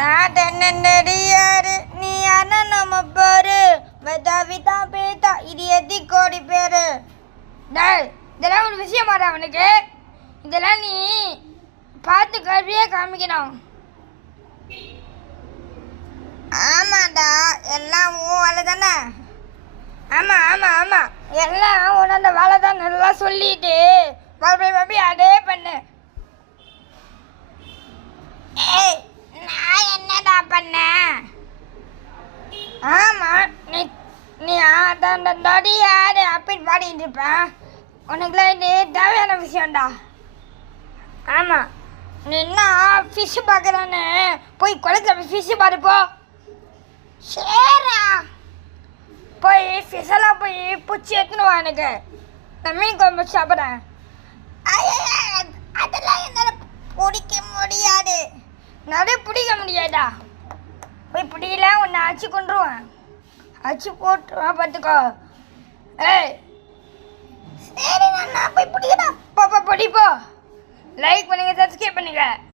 நான் தென்னடியாரு நீ அண்ணன் நம்ம பாரு விதா பேத்தா இது எத்தி கோடி பேரு. டேய் இதெல்லாம் ஒரு விஷயமாடா அவனுக்கு. இதெல்லாம் நீ பார்த்து கல்வியே காமிக்கணும். ஆமாண்டா எல்லாம் உன் வேலை தானே. ஆமாம் ஆமாம் ஆமாம் எல்லாம் உன்னோட வேலை தான். நல்லா சொல்லிட்டு மறுபடி அதே பண்ணு. ஏய் நான் என்னடா பண்ணேன்? ஆமாம் நீ நீ அந்த நடி யாரு அப்படின்னு பாடிட்டு இருப்பேன். உனக்குலாம் இது தேவையான விஷயம்டா. ஆமாம் நீ என்ன ஃபிஷ்ஷு பார்க்குறான்னு போய் குளத்துல ஃபிஷ்ஷு பார்த்துப்போ. சரிடா போய் ஃபிஷ்ஷெல்லாம் போய் பிடிச்சி எடுத்துன்னு வா. எனக்கு நான் மீன் குழம்பு சாப்பிட்றேன். அதெல்லாம் என்னால் பிடிக்க முடியாது. நிறைய பிடிக்க முடியாதா? போய் பிடிக்கல உன்னை அச்சு கொண்டுருவேன். அச்சு போட்டுருவேன் பார்த்துக்கோ. ஏய் சரி நான் போய் பிடிக்கிறேன். போ பிடிப்போ. லைக் பண்ணுங்கள், சப்ஸ்கிரைப் பண்ணுங்கள்.